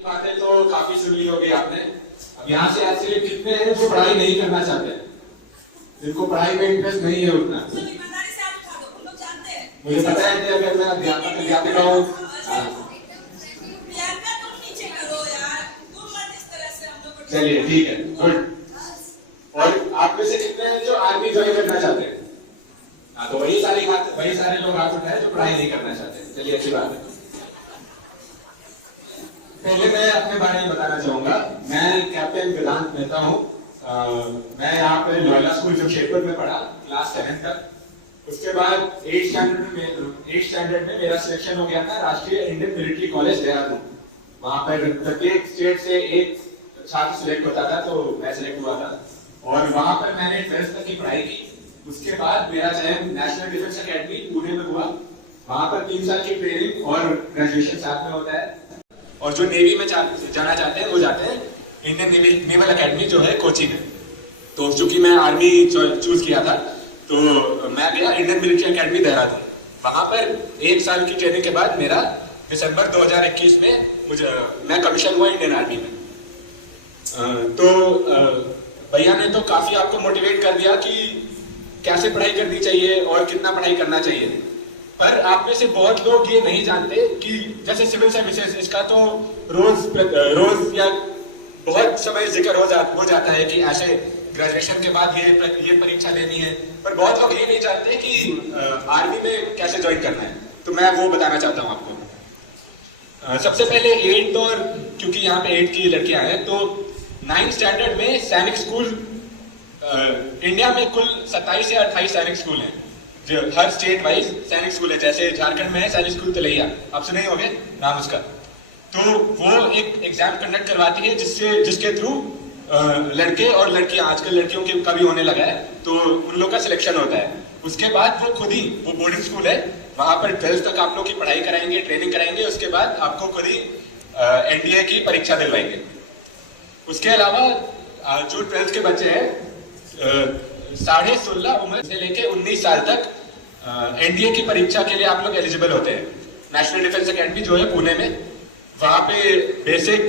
बातें तो काफी सुन ली होगी आपने। अब यहाँ से ऐसे कितने हैं जो पढ़ाई नहीं करना चाहते, जिनको पढ़ाई में इंटरेस्ट नहीं है उतना? मुझे पता है कि अगर मैं अध्यापक हूँ। चलिए ठीक है, गुड। और आप में से कितने हैं जो आर्मी ज्वाइन करना चाहते हैं? हाँ, तो वही सारे लोग हाथ उठाए जो पढ़ाई नहीं करना चाहते। चलिए, अच्छी बात है। पहले मैं अपने बारे में बताना चाहूंगा। मैं कैप्टन वेदांत मेहता हूँ। मैं यहाँ पे लॉयला स्कूल जमशेदपुर में पढ़ा क्लास 7 तक। उसके बाद 8th स्टैंडर्ड में मेरा सिलेक्शन हो गया था राष्ट्रीय इंडियन मिलिट्री कॉलेज देहरादून। वहां पर प्रत्येक स्टेट से एक छात्र सिलेक्ट होता था, तो मैं सिलेक्ट हुआ था और वहां पर मैंने 12th तक की पढ़ाई की। उसके बाद मेरा चयन नेशनल डिफेंस एकेडमी पुणे में हुआ। वहां पर 3 साल की ट्रेनिंग और ग्रेजुएशन साथ में होता है। और जो नेवी में जाना चाहते हैं वो जाते हैं इंडियन नेवल एकेडमी जो है कोची में। तो चूंकि मैं आर्मी चूज किया था तो मैं गया इंडियन मिलिट्री एकेडमी देहरादून। वहां पर 1 साल की ट्रेनिंग के बाद मेरा दिसंबर 2021 में मैं कमीशन हुआ इंडियन आर्मी में। तो भैया ने तो काफी आपको मोटिवेट कर दिया कि कैसे पढ़ाई करनी चाहिए और कितना पढ़ाई करना चाहिए। पर आप में से बहुत लोग ये नहीं जानते कि जैसे सिविल सर्विसेज, इसका तो रोज या बहुत समय जिक्र हो जाता है कि ऐसे ग्रेजुएशन के बाद ये परीक्षा लेनी है। पर बहुत लोग ये नहीं जानते कि आर्मी में कैसे ज्वाइन करना है। तो मैं वो बताना चाहता हूँ आपको। सबसे पहले 8th, और क्योंकि यहाँ पे 8th की लड़कियां हैं तो 9th स्टैंडर्ड में सैनिक स्कूल, इंडिया में कुल 27 या 28 सैनिक स्कूल हैं जो हर स्टेट वाइज सैनिक स्कूल है। जैसे झारखंड में है सैनिक स्कूल तलैया, आप सुने ही होंगे नाम उसका। तो वो एक एग्जाम कंडक्ट करवाती है जिसके थ्रू लड़के और लड़कियां, आजकल लड़कियों के का भी होने लगा है, तो उन लोग का सिलेक्शन होता है। उसके बाद वो बोर्डिंग स्कूल है, वहां पर 12th तक आप लोग की पढ़ाई कराएंगे, ट्रेनिंग कराएंगे। उसके बाद आपको खुद ही NDA की परीक्षा दिलवाएंगे। उसके अलावा जो 12th के बच्चे हैं 16.5 उम्र से लेके 19 साल तक NDA की परीक्षा के लिए आप लोग एलिजिबल होते हैं। नेशनल डिफेंस एकेडमी जो है पुणे में, वहां पे बेसिक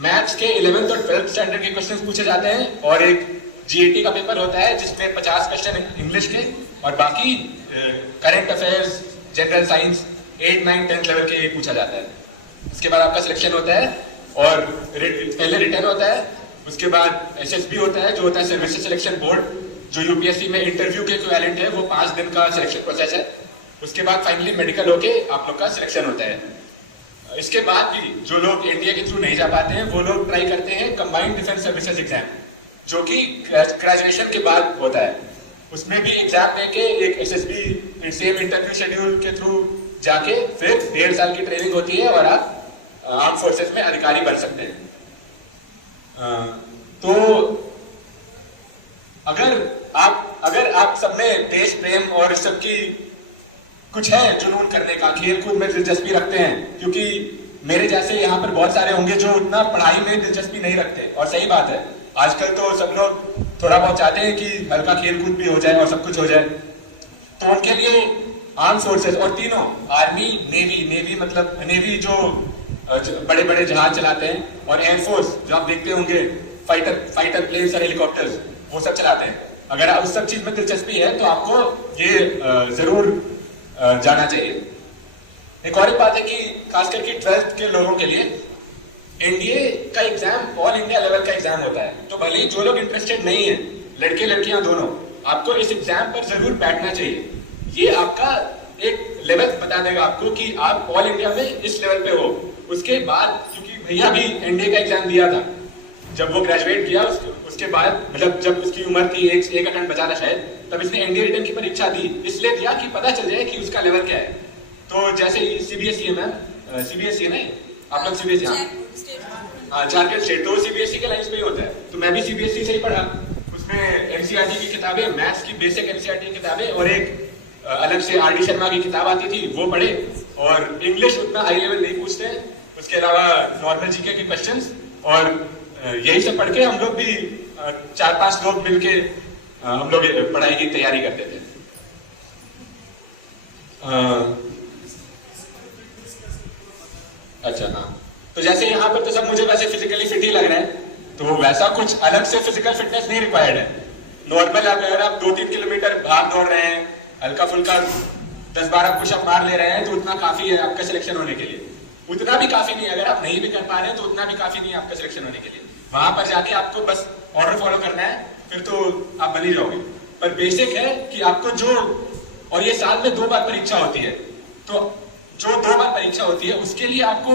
मैथ्स के 11th और 12th स्टैंडर्ड के क्वेश्चंस पूछे जाते हैं और एक GAT का पेपर होता है जिसमें 50 क्वेश्चन इंग्लिश के और बाकी current affairs, general science 8, 9, 10th level के पूछा जाता है। उसके बाद आपका सिलेक्शन होता है और पहले रिटर्न होता है। उसके बाद SSB होता है जो होता है सर्विसेज सिलेक्शन बोर्ड, जो UPSC में इंटरव्यू के इक्विवेलेंट है। वो 5 दिन का सिलेक्शन प्रोसेस है। उसके बाद फाइनली मेडिकल होके आप लोग का सिलेक्शन होता है। इसके बाद भी जो लोग इंडिया के थ्रू नहीं जा पाते हैं वो लोग ट्राई करते हैं कंबाइंड डिफेंस सर्विसेज एग्जाम, जो कि ग्रेजुएशन के बाद होता है। उसमें भी एग्जाम देके एक SSB सेम इंटरव्यू शेड्यूल के थ्रू जाके फिर 1.5 साल की ट्रेनिंग होती है और आप आर्म फोर्सेस में अधिकारी बन सकते हैं। तो अगर आप सब में देश प्रेम और इस सब की कुछ है जुनून करने का, खेल कूद में दिलचस्पी रखते हैं, क्योंकि मेरे जैसे यहाँ पर बहुत सारे होंगे जो उतना पढ़ाई में दिलचस्पी नहीं रखते। और सही बात है, आजकल तो सब लोग थोड़ा बहुत चाहते हैं कि हल्का खेल कूद भी हो जाए और सब कुछ हो जाए। तो उनके लिए आर्म फोर्सेस और तीनों आर्मी, नेवी मतलब नेवी जो बड़े बड़े जहाज चलाते हैं, और एयरफोर्स जो आप देखते होंगे फाइटर प्लेन्स और हेलीकॉप्टर्स, वो सब चलाते हैं। अगर उस सब चीज में दिलचस्पी है तो आपको ये जरूर जाना चाहिए। एक और बात है कि खास करके 12th के लोगों के लिए NDA का एग्जाम ऑल इंडिया लेवल का एग्जाम होता है। तो भले ही जो लोग इंटरेस्टेड नहीं है, लड़के लड़कियां दोनों, आपको इस एग्जाम पर जरूर बैठना चाहिए। ये आपका एक लेवल बता देगा आपको कि आप ऑल इंडिया में इस लेवल पे हो। उसके बाद, क्योंकि भैया भी NDA का एग्जाम दिया था जब वो ग्रेजुएट किया, उसके बाद मतलब जब उसकी उम्र थी, एक अटेम्प्ट बचा था शायद, तब इसने NDA रिटर्न की परीक्षा दी। इसलिए दिया कि पता चल जाए कि उसका लेवल क्या है। तो जैसे CBSE है मैम, CBSE है ना आप लोग? CBSE, हाँ, झारखंड स्टेट, तो CBSE के लाइन्स पे ही होता है। तो मैं भी CBSE से ही पढ़ा। उसमें NCERT की किताबें, मैथ्स की बेसिक NCERT की किताबें और एक अलग से RD शर्मा की किताब आती थी, वो पढ़े। और इंग्लिश उतना हाई लेवल नहीं पूछते हैं। उसके अलावा नॉर्मल GK के क्वेश्चंस, और यही सब पढ़ के हम लोग भी 4-5 लोग मिलके हम लोग पढ़ाई की तैयारी करते थे। अच्छा हाँ, तो जैसे यहाँ पर तो सब मुझे वैसे फिजिकली फिट ही लग रहा है, तो वैसा कुछ अलग से फिजिकल फिटनेस नहीं रिक्वायर्ड है। नॉर्मल अगर आप 2-3 किलोमीटर भाग दौड़ रहे हैं, हल्का फुल्का 10-12 पुशअप मार ले रहे हैं, तो उतना काफी है आपका सिलेक्शन होने के लिए। उतना भी काफी नहीं, अगर आप नहीं भी कर पा रहे हैं तो उतना भी काफी नहीं है आपका सिलेक्शन होने के लिए। वहां पर जाके आपको बस ऑर्डर फॉलो करना है, फिर तो आप बन ही जाओगे। पर बेसिक है कि आपको जो, और ये साल में 2 बार परीक्षा होती है, तो जो 2 बार परीक्षा होती है उसके लिए आपको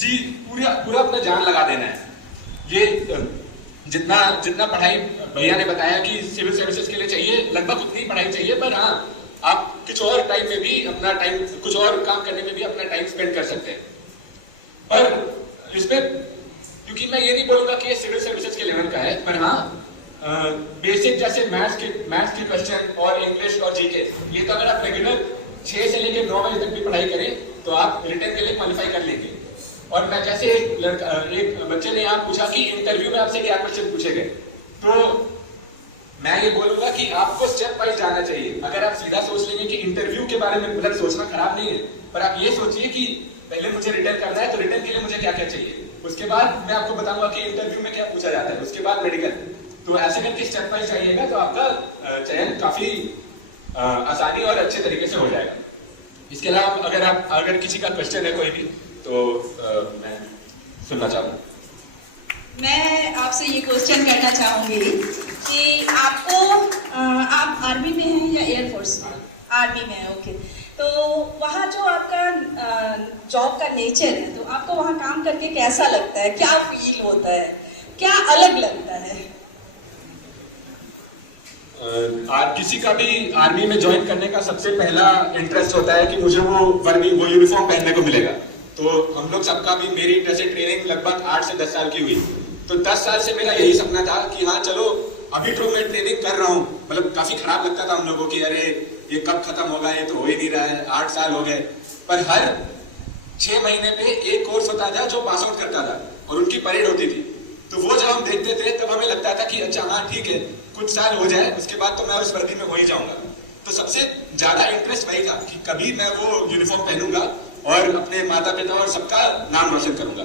जी पूरा अपना जान लगा देना है। ये जितना जितना पढ़ाई भैया ने बताया कि सिविल सर्विसेज के लिए चाहिए, लगभग उतनी पढ़ाई चाहिए। पर हाँ, आप कुछ और टाइम में भी अपना टाइम, कुछ और काम करने में भी अपना टाइम स्पेंड कर सकते हैं। पर इसमें, क्योंकि मैं ये नहीं बोलूंगा कि ये सिविल सर्विसेज के लेवल का है, पर हाँ बेसिक जैसे मैथ्स के क्वेश्चन और इंग्लिश और जीके, ये तो अगर आप रेगुलर 6 से लेकर 9 बजे तक भी पढ़ाई करें तो आप रिटर्न के लिए क्वालिफाई कर लेंगे। और मैं जैसे एक बच्चे ने यहाँ पूछा कि इंटरव्यू में आपसे क्या क्वेश्चन पूछे गए, तो मैं ये बोलूंगा कि आपको स्टेप वाइज जाना चाहिए। अगर आप सीधा सोच लेंगे कि इंटरव्यू के बारे में, मतलब सोचना खराब नहीं है, पर आप ये सोचिए कि पहले मुझे रिटर्न करना है, तो रिटर्न के लिए मुझे क्या क्या चाहिए, उसके बाद मैं आपको बताऊंगा कि इंटरव्यू में क्या पूछा जाता है, उसके बाद मेडिकल। तो ऐसे करके स्टेप वाइज जाइएगा तो आपका चयन काफी आसानी और अच्छे तरीके से हो जाएगा। इसके अलावा अगर किसी का क्वेश्चन है कोई भी, तो मैं सुनना चाहूँगा। मैं आपसे ये क्वेश्चन करना चाहूंगी कि आप आर्मी में हैं या एयरफोर्स में? आर्मी में है, ओके। तो वहाँ जो आपका जॉब का नेचर है, तो आपको वहाँ काम करके कैसा लगता है, क्या फील होता है, क्या अलग लगता है? किसी का भी आर्मी में ज्वाइन करने का सबसे पहला इंटरेस्ट होता है कि मुझे वो यूनिफॉर्म पहनने को मिलेगा। तो हम लोग सबका भी, मेरी जैसे ट्रेनिंग लगभग 8 से 10 साल की हुई, तो 10 साल से मेरा यही सपना था कि हाँ चलो अभी तो मैं ट्रेनिंग कर रहा हूँ। मतलब काफी खराब लगता था हम लोगों की, अरे ये कब खत्म होगा, ये तो हो ही नहीं रहा है, 8 साल हो गए। पर हर 6 महीने पे एक कोर्स होता था जो पास आउट करता था और उनकी परेड होती थी। तो वो जब हम देखते थे तब हमें लगता था कि अच्छा हाँ ठीक है, कुछ साल हो जाए उसके बाद तो मैं उस वर्दी में हो ही जाऊंगा। तो सबसे ज्यादा इंटरेस्ट वही था कि कभी मैं वो यूनिफॉर्म पहनूंगा और अपने माता पिता और सबका नाम रोशन करूंगा।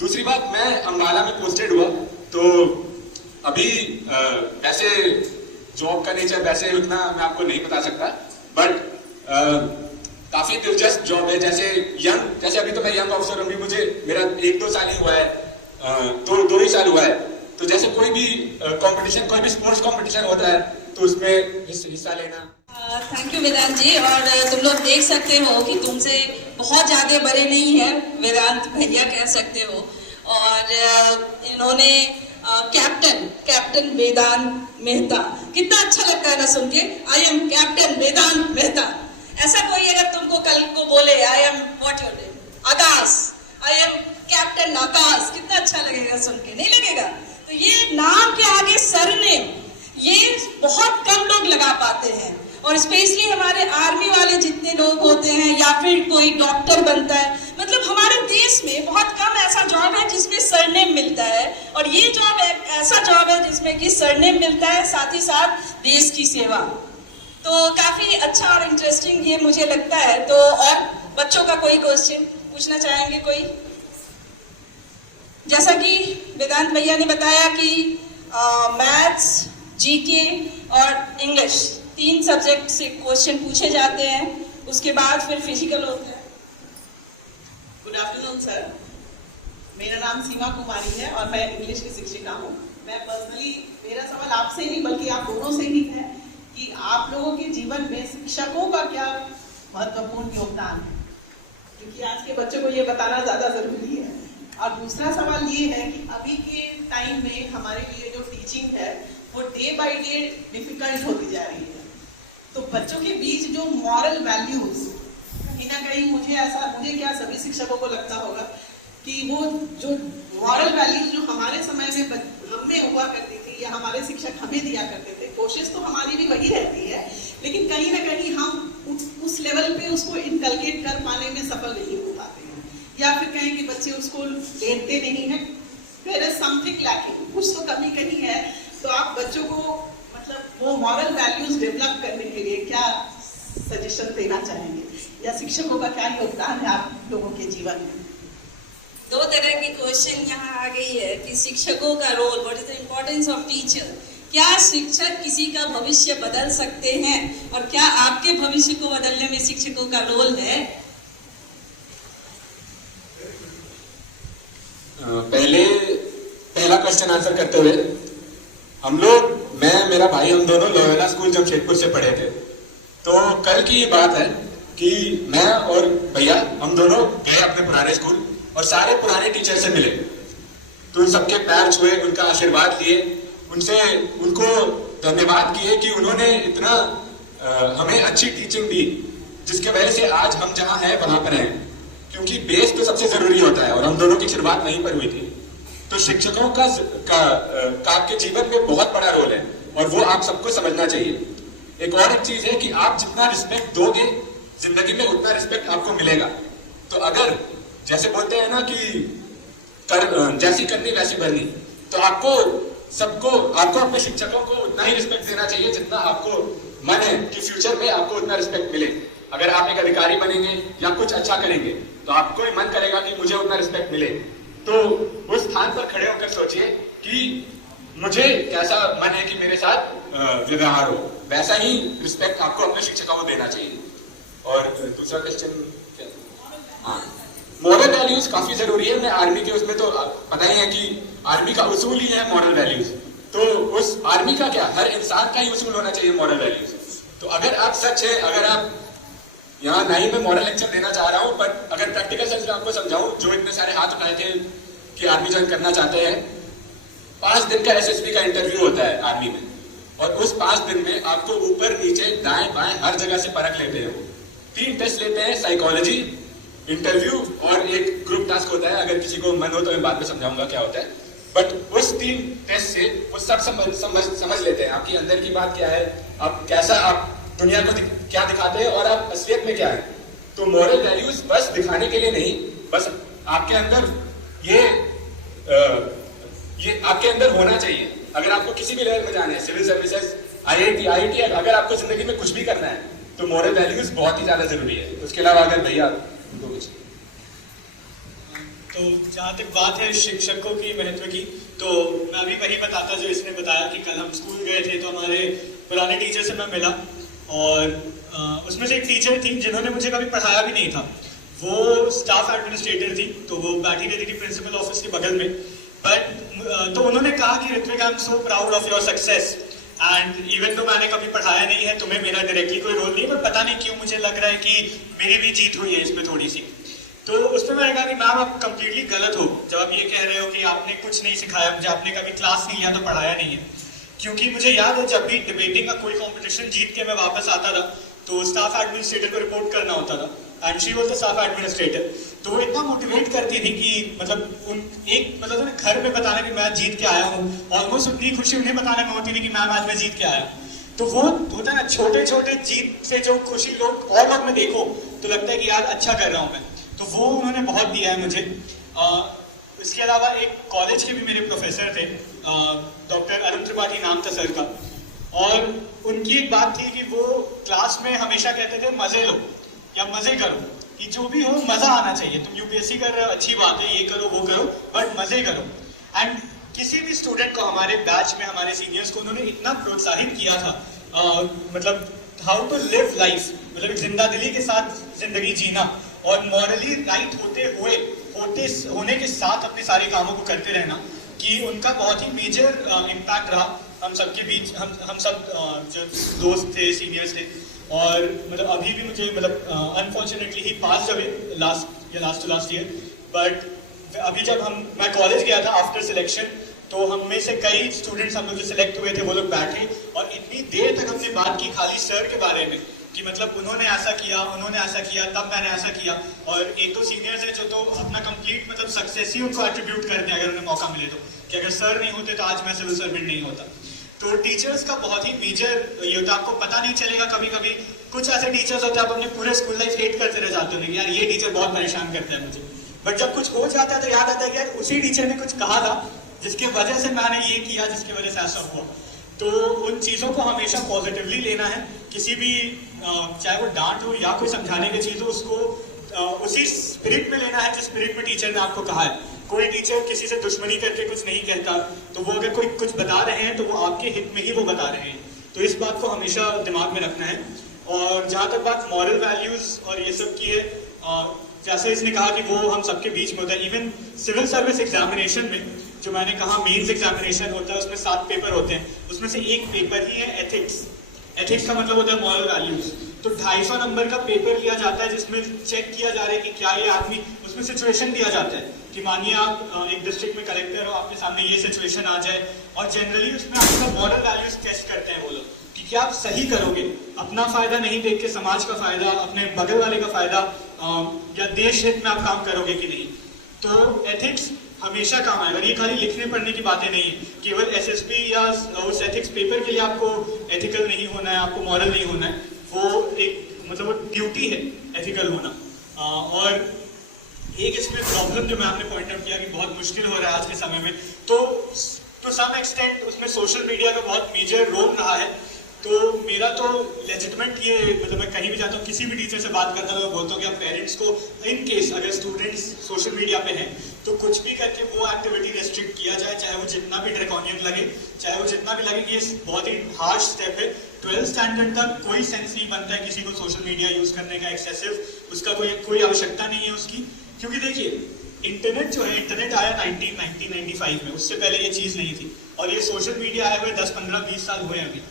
दूसरी बात, मैं अंबाला में पोस्टेड हुआ, तो अभी वैसे जॉब का नेचर वैसे उतना मैं आपको नहीं बता सकता, बट काफी दिलचस्प जॉब है। जैसे अभी तो मैं यंग ऑफिसर हूँ, मुझे मेरा 1-2 साल ही हुआ है, 2 ही साल हुआ है। तो जैसे कोई भी कंपटीशन, कोई भी स्पोर्ट्स कंपटीशन होता है तो उसमें हिस्सा लेना। थैंक यू वेदांत जी। और तुम लोग देख सकते हो कि तुमसे बहुत ज़्यादा बड़े नहीं है वेदांत भैया, कह सकते हो। और इन्होंने कैप्टन वेदांत मेहता, कितना अच्छा लगता है ना सुन के, I am captain Vedant Mehta. ऐसा कोई अगर तुमको कल को बोले I am what your name, Akash, I am captain Akash, कितना अच्छा लगेगा सुन के, नहीं लगेगा? तो ये नाम के आगे सरनेम, ये बहुत कम लोग लगा पाते हैं। और स्पेशली हमारे आर्मी वाले जितने लोग होते हैं, या फिर कोई डॉक्टर बनता है, मतलब हमारे देश में बहुत कम ऐसा जॉब है जिसमें सरनेम मिलता है। और ये जॉब ऐसा जॉब है जिसमें कि सरनेम मिलता है, साथ ही साथ देश की सेवा। तो काफी अच्छा और इंटरेस्टिंग ये मुझे लगता है। तो और बच्चों का कोई क्वेश्चन पूछना चाहेंगे कोई? जैसा कि वेदांत भैया ने बताया कि मैथ्स, जीके और इंग्लिश 3 सब्जेक्ट से क्वेश्चन पूछे जाते हैं, उसके बाद फिर फिजिकल होता है। गुड आफ्टरनून सर, मेरा नाम सीमा कुमारी है और मैं इंग्लिश की शिक्षिका हूँ। मैं पर्सनली, मेरा सवाल आपसे नहीं बल्कि आप दोनों से ही है कि आप लोगों के जीवन में शिक्षकों का क्या महत्वपूर्ण योगदान है, क्योंकि आज के बच्चों को ये बताना ज़्यादा ज़रूरी है। और दूसरा सवाल ये है कि अभी के टाइम में हमारे लिए जो टीचिंग है वो डे बाय डे डिफिकल्ट होती जा रही है। तो बच्चों के बीच जो मॉरल वैल्यूज, कहीं ना कहीं मुझे क्या सभी शिक्षकों को लगता होगा कि वो जो मॉरल वैल्यूज जो हमारे समय में हम में हुआ करती थी या हमारे शिक्षक हमें दिया करते थे, कोशिश तो हमारी भी वही रहती है, लेकिन कहीं ना कहीं हम उस लेवल पे उसको इनकलकेट कर पाने में सफल नहीं हो पाते हैं, या फिर कहें कि बच्चे उसको लेते नहीं है, देयर इज समथिंग लैकिंग, कुछ तो कमी कहीं है। तो आप बच्चों को मतलब वो मॉरल वैल्यूज डेवलप करने के लिए क्या सजेशन देना चाहेंगे, या शिक्षकों का क्या योगदान है आप लोगों के जीवन में? दो तरह की क्वेश्चन यहाँ आ गई है कि शिक्षकों का role, what is the importance of teacher. क्या शिक्षक किसी का भविष्य बदल सकते हैं और क्या आपके भविष्य को बदलने में शिक्षकों का रोल है? पहला क्वेश्चन आंसर करते हुए, हम लोग, मैं, मेरा भाई, हम दोनों लोयोला स्कूल जमशेदपुर से पढ़े थे। तो कल की ये बात है कि मैं और भैया हम दोनों गए अपने पुराने स्कूल और सारे पुराने टीचर से मिले। तो उन सबके पैर छुए, उनका आशीर्वाद लिए, उनको धन्यवाद किए कि उन्होंने इतना हमें अच्छी टीचिंग दी, जिसके वजह से आज हम जहाँ हैं वहां पर हैं। क्योंकि बेस तो सबसे जरूरी होता है और हम दोनों की शुरुआत वहीं पर हुई थी। तो शिक्षकों का आपके जीवन में बहुत बड़ा रोल है और वो आप सबको समझना चाहिए। एक और एक चीज है कि आप जितना रिस्पेक्ट दोगे जिंदगी में उतना रिस्पेक्ट आपको मिलेगा। तो अगर जैसे बोलते हैं ना कि जैसी करनी वैसी भरनी, तो आपको अपने शिक्षकों को उतना ही रिस्पेक्ट देना चाहिए जितना आपको मन है कि फ्यूचर में आपको उतना रिस्पेक्ट मिले। अगर आप एक अधिकारी बनेंगे या कुछ अच्छा करेंगे तो आपको ही मन करेगा कि मुझे उतना रिस्पेक्ट मिले। तो उस स्थान पर खड़े होकर सोचिए कि मुझे कैसा मन है कि मेरे साथ व्यवहार हो, वैसा ही रिस्पेक्ट आपको अपने शिक्षकों को देना चाहिए। और दूसरा क्वेश्चन क्या? हाँ, मॉरल वैल्यूज काफी जरूरी है। मैं आर्मी के उसमें तो पता ही है कि आर्मी का उसूल ही है मॉरल वैल्यूज। तो उस आर्मी का क्या, हर इंसान का ही उसूल होना चाहिए मॉरल वैल्यूज। तो अगर आप सच है, अगर आप यहाँ नहीं मैं मॉरल लेक्चर देना चाह रहा हूँ, पर अगर प्रैक्टिकल सेंस में आपको समझाऊं, जो इतने सारे हाथ उठाए थे कि आर्मी ज्वाइन करना चाहते हैं, 5 दिन का एसएसबी का इंटरव्यू होता है आर्मी में, और उस 5 दिन में आपको ऊपर नीचे दाएं बाएं हर जगह से परख लेते हैं। 3 टेस्ट लेते हैं, साइकोलॉजी, इंटरव्यू और एक ग्रुप टास्क होता है। अगर किसी को मन हो तो मैं बाद में समझाऊंगा क्या होता है। बट उस 3 टेस्ट से वो सब समझ लेते हैं आपकी अंदर की बात क्या है, आप कैसा, आप दुनिया को क्या दिखाते हैं और आप असलियत में क्या है। तो मॉरल वैल्यूज बस दिखाने के लिए नहीं, बस आपके अंदर ये आपके अंदर होना चाहिए। अगर आपको किसी भी लेवल में जाना है, सिविल सर्विसेज, IIT, अगर आपको जिंदगी में कुछ भी करना है तो मॉरल वैल्यूज बहुत ही ज्यादा जरूरी है। उसके अलावा अगर भैया तो जहाँ तक बात है शिक्षकों की महत्व की, तो मैं भी वही बताता जो इसने बताया कि कल हम स्कूल गए थे तो हमारे पुराने टीचर से मैं मिला और उसमें से एक टीचर थी जिन्होंने मुझे कभी पढ़ाया भी नहीं था। वो स्टाफ एडमिनिस्ट्रेटर थी, तो वो बैठी रहती थी प्रिंसिपल ऑफिस के बगल में। बट तो उन्होंने कहा कि Ritwik, I am so proud of your success and even तो मैंने कभी पढ़ाया नहीं है, तुम्हें मेरा डायरेक्टली कोई रोल नहीं है, पर पता नहीं क्यों मुझे लग रहा है कि मेरी भी जीत हुई है इसमें थोड़ी सी। तो उस पर मैंने कहा कि मैम आप कंप्लीटली गलत हो जब आप ये कह रहे हो कि आपने कुछ नहीं सिखाया मुझे, आपने कभी क्लास नहीं लिया तो पढ़ाया नहीं है। क्योंकि मुझे याद है जब भी डिबेटिंग का कोई कंपटीशन जीत के मैं वापस आता था तो स्टाफ एडमिनिस्ट्रेटर को रिपोर्ट करना होता था, and she was the staff administrator. तो वो इतना मोटिवेट करती थी कि मतलब घर में बताना कि मैं जीत के आया हूँ, ऑलमोस्ट उतनी खुशी उन्हें बताने में होती थी कि मैम आज मैं जीत के आया। तो वो होता है ना, छोटे छोटे जीत से जो खुशी लोग और लोग में देखो तो लगता है कि यार अच्छा कर रहा हूँ मैं, तो वो उन्होंने बहुत दिया है मुझे। इसके अलावा एक कॉलेज के भी मेरे प्रोफेसर थे, डॉक्टर अरुण त्रिपाठी नाम था सर का, और उनकी एक बात थी कि वो क्लास में हमेशा कहते थे मजे लो या मजे करो, कि जो भी हो मजा आना चाहिए। तुम यूपीएससी कर रहे हो अच्छी बात है, ये करो वो करो, बट मजे करो। एंड किसी भी स्टूडेंट को हमारे बैच में हमारे सीनियर्स को उन्होंने इतना प्रोत्साहित किया था, मतलब हाउ टू लिव लाइफ, मतलब जिंदादिली के साथ जिंदगी जीना और मॉरली राइट होने के साथ अपने सारे कामों को करते रहना, कि उनका बहुत ही मेजर इम्पैक्ट रहा हम सबके बीच। हम सब जो दोस्त थे, सीनियर्स थे, और मतलब अभी भी मुझे मतलब unfortunately he pass away last to last year. But अभी जब मैं कॉलेज गया था आफ्टर सिलेक्शन, तो हम में से कई स्टूडेंट्स हम लोग जो सिलेक्ट हुए थे वो लोग बैठे और इतनी देर तक हमने बात की खाली सर के बारे में, कि मतलब उन्होंने ऐसा किया तब मैंने ऐसा किया। और एक दो सीनियर्स हैं जो तो अपना कंप्लीट मतलब सक्सेस ही उनको एट्रीब्यूट करते हैं अगर उन्हें मौका मिले तो, कि अगर सर नहीं होते तो आज मैं सिविल सर्वेंट नहीं होता। तो टीचर्स का बहुत ही मेजर ये होता है, आपको पता नहीं चलेगा। कभी कभी कुछ ऐसे टीचर्स होते हैं आप अपने पूरे स्कूल लाइफ हेट करते रह जाते हो, यार ये टीचर बहुत परेशान करता है मुझे, बट जब कुछ हो जाता है तो याद आता है कि यार उसी टीचर ने कुछ कहा था जिसके वजह से मैंने ये किया, जिसकी वजह से ऐसा हुआ। तो उन चीज़ों को हमेशा पॉजिटिवली लेना है, किसी भी चाहे वो डांट हो या कोई समझाने की चीज़ हो, उसको उसी स्पिरिट में लेना है जिस स्पिरिट में टीचर ने आपको कहा है। कोई टीचर किसी से दुश्मनी करके कुछ नहीं कहता, तो वो अगर कोई कुछ बता रहे हैं तो वो आपके हित में ही वो बता रहे हैं। तो इस बात को हमेशा दिमाग में रखना है। और जहाँ तक बात मॉरल वैल्यूज और ये सब की है, जैसे इसने कहा कि वो हम सबके बीच में होता है। इवन सिविल सर्विस एग्जामिनेशन में जो मैंने कहा मेंस एग्जामिनेशन होता है, उसमें 7 पेपर होते हैं, उसमें से एक पेपर ही है एथिक्स। एथिक्स का मतलब होता है मॉरल वैल्यूज। तो 250 नंबर का पेपर लिया जाता है जिसमें चेक किया जा रहा है कि क्या ये आदमी, उसमें सिचुएशन दिया जाता है कि मानिए आप एक डिस्ट्रिक्ट में कलेक्टर हो, आपके सामने ये सिचुएशन आ जाए, और जनरली उसमें आपका मॉरल वैल्यूज टेस्ट करते हैं वो लोग कि क्या आप सही करोगे, अपना फायदा नहीं देख के समाज का फायदा, अपने बगल वाले का फायदा या देश हित में आप काम करोगे कि नहीं। तो एथिक्स हमेशा काम आएगा। ये खाली लिखने पढ़ने की बातें नहीं है, केवल एसएसबी या उस एथिक्स पेपर के लिए आपको एथिकल नहीं होना है, आपको मॉरल नहीं होना है, वो एक मतलब वो ड्यूटी है एथिकल होना। और एक इसमें प्रॉब्लम जो मैं आपने पॉइंट आउट किया कि बहुत मुश्किल हो रहा है आज के समय में, तो टू सम एक्सटेंट उसमें सोशल मीडिया का बहुत मेजर रोल रहा है। तो मेरा तो लेजिटमेंट ये मतलब मैं कहीं भी जाता हूँ, किसी भी टीचर से बात करता हूँ, मैं बोलता हूँ कि आप पेरेंट्स को इन केस अगर स्टूडेंट्स सोशल मीडिया पे हैं तो कुछ भी करके वो एक्टिविटी रेस्ट्रिक्ट किया जाए, चाहे वो जितना भी ड्रैकोनियन लगे, चाहे वो जितना भी लगे कि ये बहुत ही हार्श स्टेप है। 12th स्टैंडर्ड तक कोई सेंस नहीं बनता है किसी को सोशल मीडिया यूज करने का एक्सेसिव, उसका कोई आवश्यकता नहीं है उसकी। क्योंकि देखिए इंटरनेट जो है, इंटरनेट आया 1995 में, उससे पहले ये चीज नहीं थी, और ये सोशल मीडिया आए हुए 10, 15, 20 साल हुए अभी।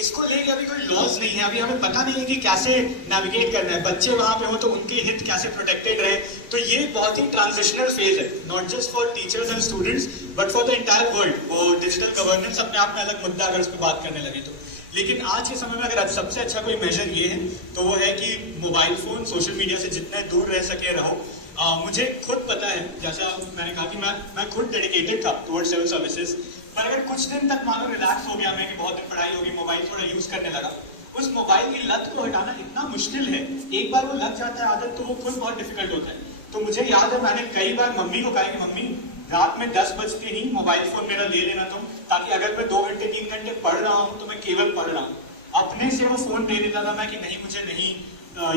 इसको लेके अभी कोई लॉज नहीं है, अभी हमें पता नहीं है कि कैसे नेविगेट करना है, बच्चे वहां पे हो तो उनके हित कैसे प्रोटेक्टेड रहे। तो ये बहुत ही ट्रांजिशनल फेज है, not just for teachers and students but for the entire world. वो डिजिटल गवर्नेंस अपने आप में अलग मुद्दा अगर उस पर बात करने लगे तो। लेकिन आज के समय में अगर सबसे अच्छा कोई मेजर ये है तो वो है कि मोबाइल फोन, सोशल मीडिया से जितने दूर रह सके रहो। मुझे खुद पता है, जैसा मैंने कहा कि मैं खुद डेडिकेटेड था टुवर्ड्स सिविल सर्विसेज, पर अगर कुछ दिन तक मानो रिलैक्स हो गया मैं कि बहुत दिन पढ़ाई होगी, मोबाइल थोड़ा यूज करने लगा, उस मोबाइल की लत को हटाना इतना मुश्किल है। एक बार वो लग जाता है आदत तो वो खुद बहुत डिफिकल्ट होता है। तो मुझे याद है मैंने कई बार मम्मी को कहा कि मम्मी रात में 10 बजते ही मोबाइल फोन मेरा ले लेना तुम, ताकि अगर मैं 2 घंटे 3 घंटे पढ़ रहा हूँ तो मैं केवल पढ़ रहा हूँ। अपने से वो फोन दे देता था मैं कि नहीं मुझे नहीं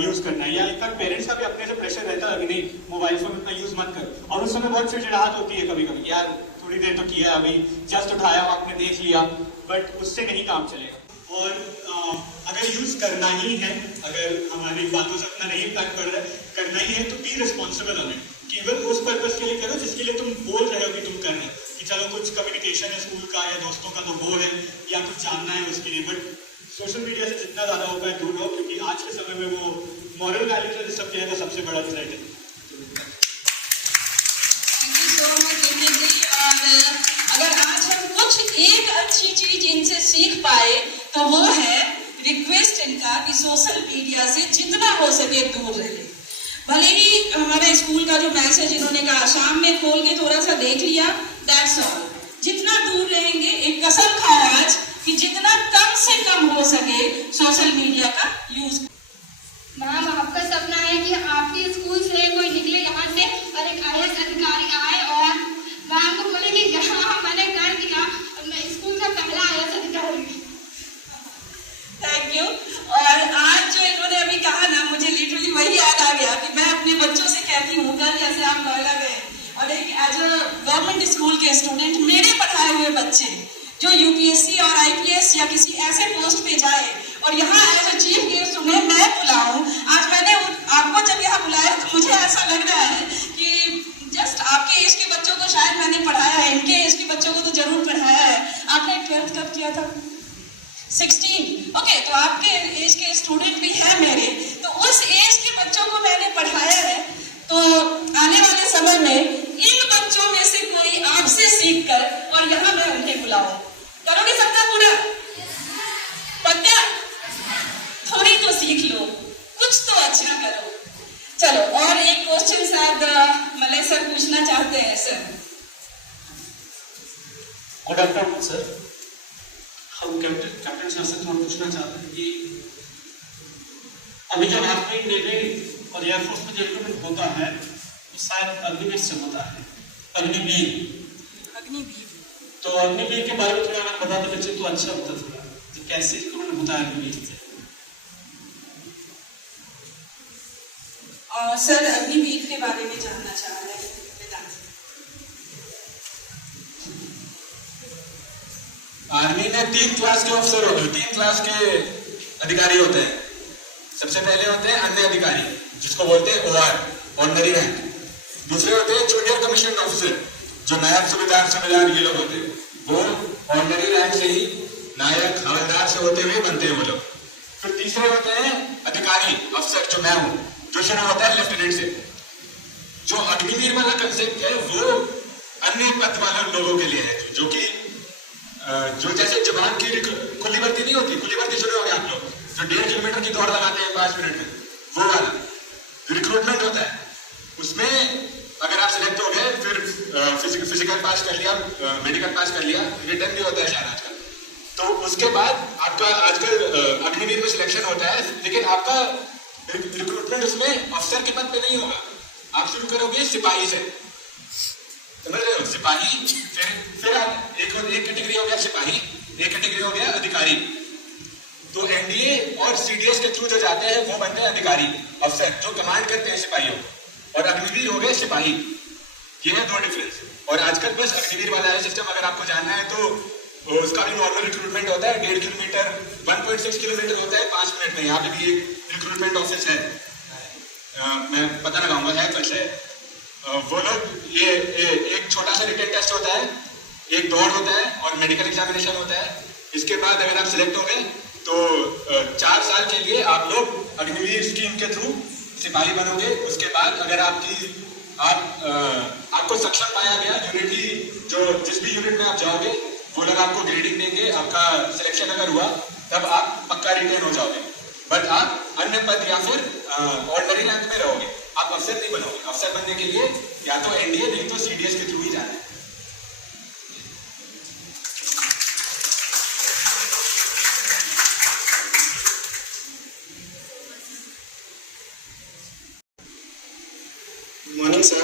यूज करना है, या एक बार पेरेंट्स का भी अपने से प्रेशर रहता है कि नहीं मोबाइल फोन इतना यूज मत कर। और उस समय बहुत चिड़चिड़ाहट होती है कभी कभी, यार थोड़ी देर तो किया है, अभी जस्ट उठाया आपने देख लिया, बट उससे नहीं काम चलेगा। और अगर यूज करना ही है, अगर हमारी बातों से अपना नहीं इम्पैक्ट पड़ रहा है, करना ही है तो बी रिस्पॉन्सिबल हमें, केवल उस पर्पज के लिए करो जिसके लिए तुम बोल रहे हो कि तुम कर रहे हो, कि चलो कुछ कम्युनिकेशन है स्कूल का या दोस्तों का तो वो है, या कुछ जानना है उसके लिए। बट सोशल मीडिया से जितना ज्यादा हो पाए दूर हो, क्योंकि आज के समय में वो मॉरल वैल्यूज है सब किया तो सबसे बड़ा रिजल्ट है। थैंक यू सो मच दीदी जी। और अगर आज हम कुछ एक अच्छी चीज इनसे सीख पाए तो वो है रिक्वेस्ट इनका कि सोशल मीडिया से जितना हो सके दूर रहे। भले ही हमारे स्कूल का जो मैसेज इन्होंने कहा शाम में खोल के थोड़ा सा देख लिया, दैट्स ऑल। जितना दूर रहेंगे, एक कसम खाओ आज कि जितना कम से कम हो सके सोशल मीडिया का यूज। मैम आपका सपना है कि आपके स्कूल से कोई निकले यहाँ से और एक IAS अधिकारी आए और मैम को बोले कि यहाँ मैंने कर दिया, मैं स्कूल का पहला IAS अधिकारी। Thank you. और आज जो इन्होंने अभी कहा ना, मुझे लिटरली वही याद आ गया कि मैं अपने बच्चों से कहती हूँ, कल जैसे आप नोएडा गए और एक एज अ गवर्नमेंट स्कूल के स्टूडेंट, मेरे पढ़ाए हुए बच्चे जो UPSC और IPS या किसी ऐसे पोस्ट पे जाए और यहाँ एज अ चीफ गेस्ट उन्हें मैं बुलाऊं। आज मैंने आपको जब यहाँ बुलाया तो मुझे ऐसा लग रहा है कि जस्ट आपके एज के बच्चों को शायद मैंने पढ़ाया है, इनके एज के बच्चों को तो जरूर पढ़ाया है। आपने 12th कब किया था? 16। ओके, तो आपके एज के स्टूडेंट भी हैं मेरे, तो उस एज के बच्चों को मैंने पढ़ाया है। तो आने वाले समय में इन बच्चों में से कोई आपसे सीख कर और यहाँ मैं उन्हें बुलाऊं। करोगे सबका पूरा? पक्का? थोड़ी तो सीख लो, कुछ तो अच्छा करो। चलो, और एक क्वेश्चन शायद मलय सर पूछना चाहते हैं। Sir good afternoon sir. हम कैप्टन सर से थोड़ा पूछना चाहते हैं कि अभी जब एयरप्लेन नेवी और एयरफोर्स में जो रिक्रूटमेंट होता है वो शायद अग्निवीर से होता है, अग्निवीर। तो अग्निवीर के बारे में थोड़ा अगर बता दें बच्चे तो अच्छा होता थोड़ा, तो कैसे रिक्रूटमेंट होता है अग्निवीर से? सर अग्निवीर के बारे में जानना चाह रहे हैं वेदांत। आर्मी में 3 क्लास के अफसर होते हैं, 3 क्लास के अधिकारी होते हैं। सबसे पहले होते हैं अन्य अधिकारी, जिसको बोलते हैं OR, ऑर्डिनरी रैंक। दूसरे होते हैं जूनियर कमीशन ऑफिसर, जो नायब सूबेदार ये लोग होते हैं। वो ऑर्डिनरी रैंक से ही नायक हवलदार से होते हुए बनते हैं वो लोग। फिर तीसरे होते हैं अधिकारी अफसर, जो मैं हूँ, जो शुरू होता है लेफ्टिनेंट से। जो अग्निवीर वाला कंसेप्ट है वो अन्य पद वाले लोगों के लिए है, जो कि जो जैसे जवान की खुली भर्ती नहीं होती, खुली भर्ती शुरू हो गया आप लोग, जो 1.5 किलोमीटर की दौड़ लगाते हैं 5 मिनट में, वो वाला रिक्रूटमेंट होता है। उसमें अगर आप सिलेक्ट हो गए, फिर फिजिकल पास कर लिया, मेडिकल पास कर लिया, रिटर्न भी होता है शायद आजकल, तो उसके बाद आपका आजकल अग्निवीर में सिलेक्शन होता है। लेकिन आपका रिक्रूटमेंट उसमें अफसर के पद पे नहीं होगा, आप शुरू करोगे सिपाही से, समझ रहे हो? सिपाही, फिर आप एक कैटेगरी हो गया सिपाही, एक कैटेगरी हो गया अधिकारी। तो एनडीए और सीडीएस के थ्रू जो जाते हैं वो बनते हैं अधिकारी अफसर, जो कमांड करते हैं सिपाहियों, और अग्निवीर हो गए सिपाही। ये है 2 डिफरेंस। और आजकल बस अग्निवीर वाला है सिस्टम, अगर आपको जानना है तो उसका भी नॉर्मल रिक्रूटमेंट होता है, 1.5 किलोमीटर 1.6 किलोमीटर होता है 5 मिनट में। यहाँ पे भी एक रिक्रूटमेंट ऑफिस है, मैं पता लगाऊंगा है कैसे। वो लोग ये एक छोटा सा रिटन टेस्ट होता है, एक दौड़ होता है और मेडिकल एग्जामिनेशन होता है। इसके बाद अगर आप सिलेक्ट हो गए तो 4 साल के लिए आप लोग अग्निवीर स्कीम के थ्रू सिपाही बनोगे। उसके बाद अगर आपको सक्षम पाया गया, यूनिट जो जिस भी यूनिट में आप जाओगे वो लोग आपको ग्रेडिंग देंगे, आपका सिलेक्शन अगर हुआ तब आप पक्का रिटेन हो जाओगे। बट आप अन्य पद या फिर ऑर्डिनरी रैंक में रहोगे, आप अफसर नहीं बनोगे। अफसर बनने के लिए या तो एनडीए नहीं तो सीडीएस के थ्रू ही जाना है। गुड मॉर्निंग सर,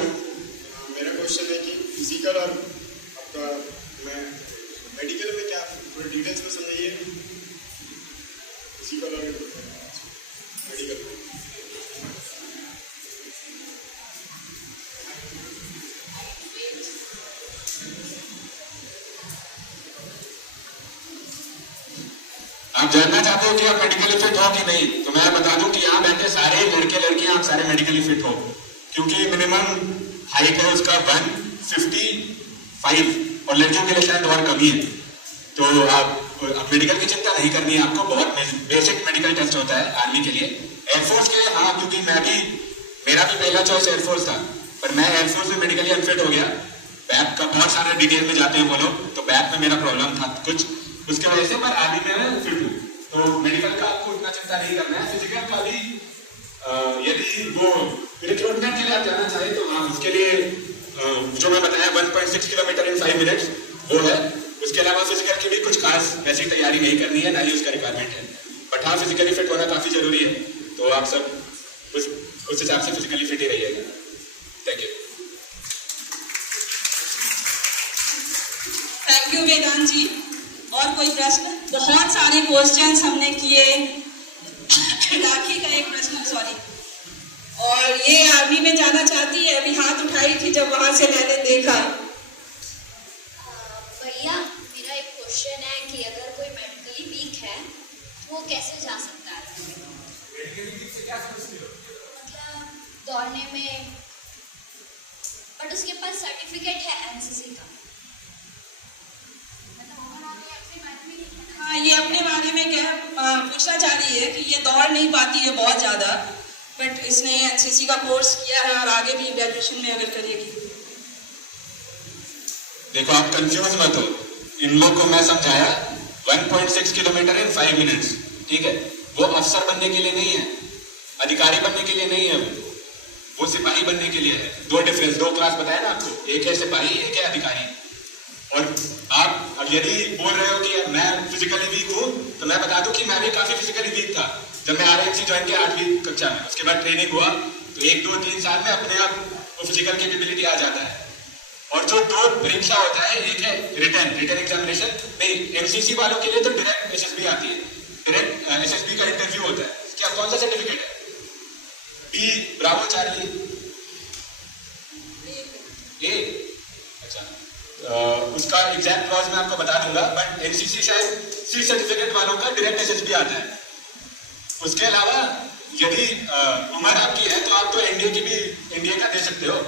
मेरा क्वेश्चन है कि फिजिकल और आपका मेडिकल में क्या थोड़ी डिटेल्स में समझाइए। फिजिकल और मेडिकल आप जानना चाहते हो कि आप मेडिकली फिट हो कि नहीं, तो मैं बता दूं कि यहाँ बैठे सारे लड़के लड़कियां आप सारे मेडिकली फिट हो, क्योंकि मिनिमम हाइट है उसका 155 और लड़कियों के लिए शायद और कमी है। तो आप मेडिकल की चिंता नहीं करनी है आपको, बहुत बेसिक मेडिकल टेस्ट होता है आर्मी के लिए। एयरफोर्स के लिए हाँ, क्योंकि मेरा भी पहला चॉइस एयरफोर्स था, पर मैं एयरफोर्स में मेडिकली अनफिट हो गया। बैक का बहुत सारा डिटेल में जाते हैं वो लोग, तो बैक में मेरा प्रॉब्लम था कुछ, उसके वजह से पर आर्मी में मैं फिट हूँ। तो मेडिकल का आपको इतना चिंता नहीं करना है। फिजिकल का भी यदि वो रिक्रूटमेंट के लिए आप जाना चाहें तो हाँ, उसके लिए जो मैं बताया 1.6 किलोमीटर इन 5 मिनट्स वो है। उसके अलावा फिजिकल की भी कुछ खास वैसी तैयारी नहीं करनी है, ना ही उसका रिक्वायरमेंट है। बट हाँ, फिजिकली फिट होना काफी जरूरी है, तो आप सब उस हिसाब से फिजिकली फिट ही रहिएगा। Thank you. थैंक यू वेदांत जी। और कोई प्रश्न? बहुत सारे क्वेश्चंस हमने किए। राखी का एक प्रश्न, सॉरी, और ये आर्मी में जाना चाहती है, अभी हाथ उठाई थी जब वहां से मैंने देखा। भैया, मेरा एक क्वेश्चन है कि अगर कोई मेडिकली वीक है तो वो कैसे जा सकता है? मेडिकली वीक से क्या समझते हो? मतलब दौड़ने में, बट उसके पास सर्टिफिकेट है एनसीसी का। हाँ, ये अपने बारे में क्या पूछना चाह रही है कि ये दौड़ नहीं पाती है बहुत ज़्यादा, बट इसने एनसीसी का कोर्स किया है और आगे भी ग्रेजुएशन में अगर करेगी। देखो, आप कंफ्यूज मत हो, इन लोग को मैं समझाया 1.6 किलोमीटर इन 5 मिनट्स, ठीक है? वो अफसर बनने के लिए नहीं है, अधिकारी बनने के लिए नहीं है, वो सिपाही बनने के लिए है। 2 डिफरेंस, 2 क्लास बताया ना आपको, एक है सिपाही, एक है अधिकारी। और आप यदि बोल रहे हो कि मैं फिजिकली वीक हूँ, तो मैं बता दूं कि मैं भी काफी फिजिकली वीक था जब मैं आरएमसी ज्वाइन किया 8वीं कक्षा में। उसके बाद ट्रेनिंग हुआ तो 1, 2, 3 साल में अपने आप वो फिजिकल कैपेबिलिटी आ जाता है। और जो 2 परीक्षा होता है, एक है रिटन एग्जामिनेशन, नहीं एमसीसी वालों के लिए तो डायरेक्ट एसएसबी आती है, डायरेक्ट एसएसबी का इंटरव्यू होता है। क्या कौन सा सर्टिफिकेट है? B ब्रावो चार्ली ए, अच्छा उसका एग्जैक्ट क्लॉज मैं आपको बता दूंगा, बट एनसीसी शायद सी सर्टिफिकेट वालों का डायरेक्ट एसएसबी आता है। उसके अलावा यदि उम्र आपकी है तो आप तो एनडीए का दे सकते हो।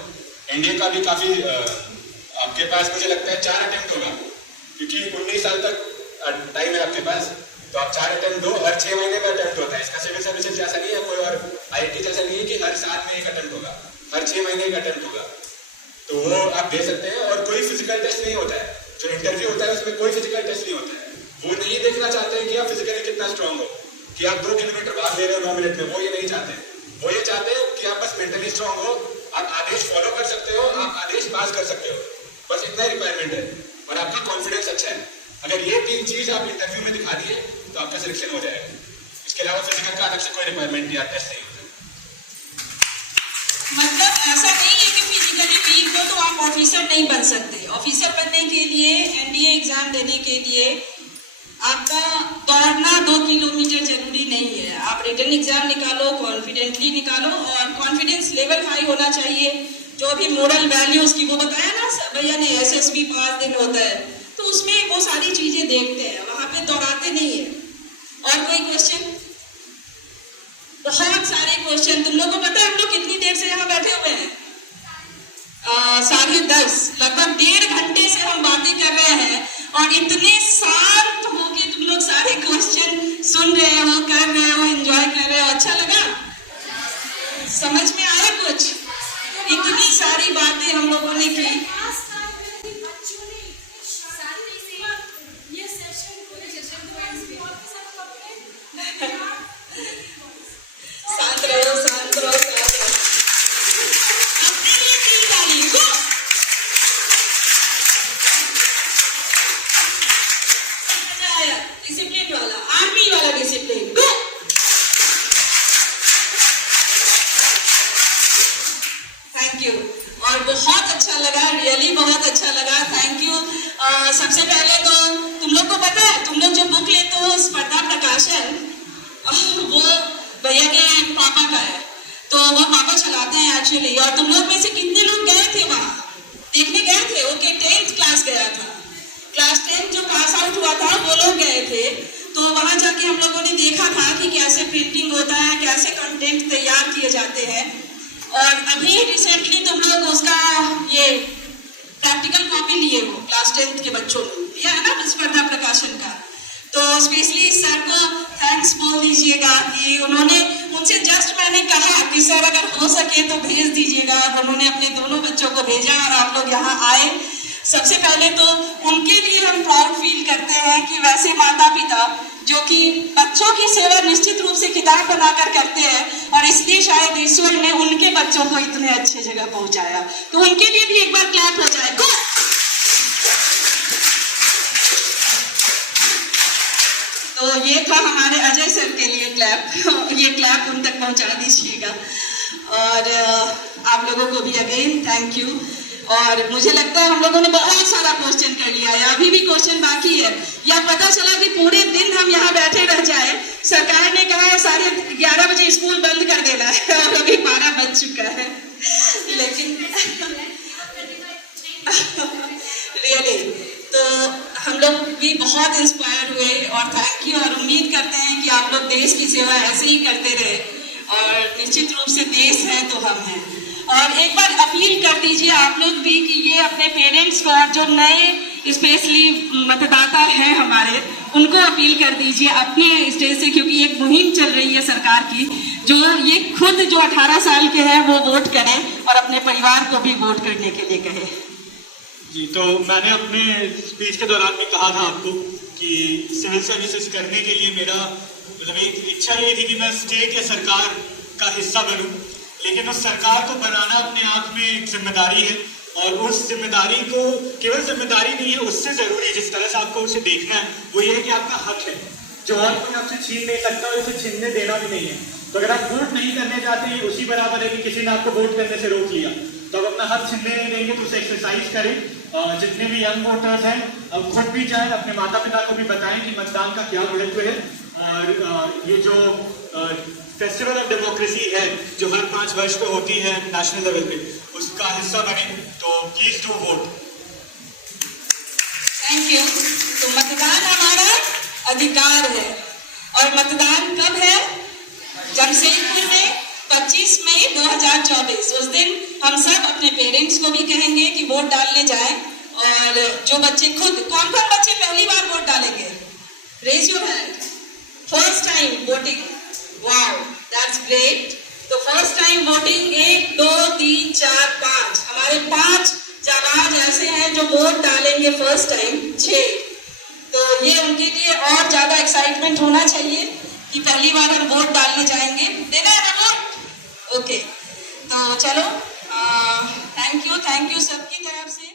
एनडीए का भी काफी आपके पास मुझे लगता है 4 अटेम्प्ट होगा, क्योंकि 19 साल तक टाइम है आपके पास, तो आप 4 अटेम्प्ट दो, हर 6 महीने में अटेम्प्ट होता है। इसका सिविल सर्विसेज जैसा नहीं है, कोई और आईआईटी जैसा नहीं है कि हर साल में एक अटेम्प्ट होगा, हर 6 महीने एक अटेम्प्ट होगा, तो वो आप दे सकते हैं। और कोई फिजिकल टेस्ट नहीं होता है, जो इंटरव्यू होता है उसमें कोई फिजिकल टेस्ट नहीं होता है। वो नहीं देखना चाहते हैं कि आप फिजिकली कितना स्ट्रांग हो, कि आप 2 किलोमीटर भाग ले रहे हो 9 मिनट में, वो ये नहीं चाहते। वो ये चाहते हैं कि आप बस मेंटली स्ट्रांग हो, आप आदेश फॉलो कर सकते हो, आप आदेश पास कर सकते हो, बस इतना रिक्वायरमेंट है, और आपका कॉन्फिडेंस अच्छा है। अगर ये 3 चीज आप इंटरव्यू में दिखा दिए तो आपका सिलेक्शन हो जाएगा। इसके अलावा फिजिकल का अलग से कोई रिक्वायरमेंट या टेस्ट नहीं होता। मतलब ऐसा नहीं है कि फिजिकली वीक हो तो आप ऑफिसर नहीं बन सकते। ऑफिसर बनने के लिए, एनडीए एग्जाम देने के लिए आपका दौड़ना 2 किलोमीटर जरूरी नहीं है। आप रिटन एग्जाम निकालो, कॉन्फिडेंटली निकालो, और कॉन्फिडेंस लेवल हाई होना चाहिए। जो भी मोरल वैल्यूज की वो बताया ना भैया ने, एसएसबी 5 दिन होता है, तो उसमें वो सारी चीजें देखते हैं, वहां पे दौड़ाते नहीं है। और कोई क्वेश्चन? बहुत सारे क्वेश्चन। तुम लोग को पता है हम लोग कितनी देर से यहाँ बैठे हुए हैं? 10:30, लगभग 1.5 घंटे से हम बातें कर रहे हैं, और इतने शांत होके तुम लोग सारे क्वेश्चन सुन रहे हो, कर रहे हो, एंजॉय कर रहे हो। अच्छा लगा? समझ में आया कुछ? इतनी सारी बातें हम लोगों ने की। शांत रहो, शांत रहो, शांत रहो। अपने लिए 3 ताली, गो। मजा आया? डिसिप्लिन वाला, आर्मी वाला डिसिप्लिन, गो। थैंक यू, और बहुत अच्छा लगा, रियली बहुत अच्छा लगा, थैंक यू। सबसे पहले तो तुम लोग को पता है, तुम लोग जो बुक लेते हो स्पर्धा प्रकाशन, वो भैया के पापा का है, तो वो पापा चलाते हैं एक्चुअली। और तुम लोग में से कितने लोग गए थे वहाँ देखने? गए थे? ओके, 10th क्लास गया था, क्लास 10 जो पास आउट हुआ था वो लोग गए थे। तो वहाँ जाके हम लोगों ने देखा था कि कैसे प्रिंटिंग होता है, कैसे कंटेंट तैयार किए जाते हैं। और अभी रिसेंटली तुम लोग उसका ये प्रैक्टिकल कॉपी लिए हो, क्लास 10th के बच्चों ने लिया है ना स्पर्धा प्रकाशन का। तो स्पेशली सर को थैंक्स बोल दीजिएगा कि उन्होंने, उनसे जस्ट मैंने कहा कि सर अगर हो सके तो भेज दीजिएगा। उन्होंने अपने दोनों बच्चों को भेजा और आप लोग यहाँ आए। सबसे पहले तो उनके लिए हम प्राउड फील करते हैं कि वैसे माता पिता जो कि बच्चों की सेवा निश्चित रूप से किताब बनाकर करते हैं, और इसलिए शायद ईश्वर ने उनके बच्चों को इतने अच्छे जगह पहुंचाया। तो उनके लिए भी एक बार क्लैप हो जाए। गो। तो ये था हमारे अजय सर के लिए क्लैप। ये क्लैप उन तक पहुंचा दीजिएगा। और आप लोगों को भी अगेन थैंक यू। और मुझे लगता है हम लोगों ने बहुत सारा क्वेश्चन कर लिया है, अभी भी क्वेश्चन बाकी है। या पता चला कि पूरे दिन हम यहाँ बैठे रह जाए। सरकार ने कहा है 11:30 बजे स्कूल बंद कर देना है, और अभी 12 बज चुका है। लेकिन रियली तो हम लोग भी बहुत इंस्पायर हुए, और थैंक यू। और उम्मीद करते हैं कि आप लोग देश की सेवा ऐसे ही करते रहे, और निश्चित रूप से देश है तो हम हैं। और एक बार अपील कर दीजिए आप लोग भी कि ये अपने पेरेंट्स को, और जो नए स्पेशली मतदाता हैं हमारे, उनको अपील कर दीजिए अपने स्टेज से, क्योंकि एक मुहिम चल रही है सरकार की, जो ये खुद जो 18 साल के हैं वो वोट करें, और अपने परिवार को भी वोट करने के लिए कहें। जी, तो मैंने अपने स्पीच के दौरान भी कहा था आपको कि सिविल सर्विसेज करने के लिए मेरा मतलब एक इच्छा ये थी कि मैं स्टेट या सरकार का हिस्सा बनूं, लेकिन उस सरकार को बनाना अपने आप में एक जिम्मेदारी है, और उस जिम्मेदारी को केवल जिम्मेदारी नहीं है, उससे जरूरी जिस तरह से आपको उसे देखना है वो ये है कि आपका हक है, जो और कोई आपसे छीन नहीं सकता, और उसे छीनने देना भी नहीं है। तो अगर आप वोट नहीं करने जाते, उसी बराबर है कि किसी ने आपको वोट करने से रोक लिया, तो अब अपना हक छीनने नहीं देंगे, तो उसे एक्सरसाइज करें। जितने भी यंग वोटर्स हैं अब खुद भी जाएं, अपने माता पिता को भी बताएं कि मतदान का क्या महत्व है, और ये जो फेस्टिवल ऑफ डेमोक्रेसी है जो हर 5 वर्ष पे होती है नेशनल लेवल पे, उसका हिस्सा बने, तो please do vote. Thank you. तो मतदान हमारा अधिकार है और मतदान कब है? जमशेदपुर में 25 मई 2024। उस दिन हम सब अपने पेरेंट्स को भी कहेंगे कि वोट डालने जाएं, और जो बच्चे खुद, कौन कौन बच्चे पहली बार वोट डालेंगे? Raise your hand. First time voting, wow that's great. तो फर्स्ट टाइम वोटिंग 1 2 3 4 5, हमारे 5 जाबाज ऐसे हैं जो वोट डालेंगे फर्स्ट टाइम। 6, तो ये उनके लिए और ज्यादा एक्साइटमेंट होना चाहिए कि पहली बार हम वोट डालने जाएंगे। देना है वोट? ओके, तो चलो, थैंक यू सबकी तरफ से।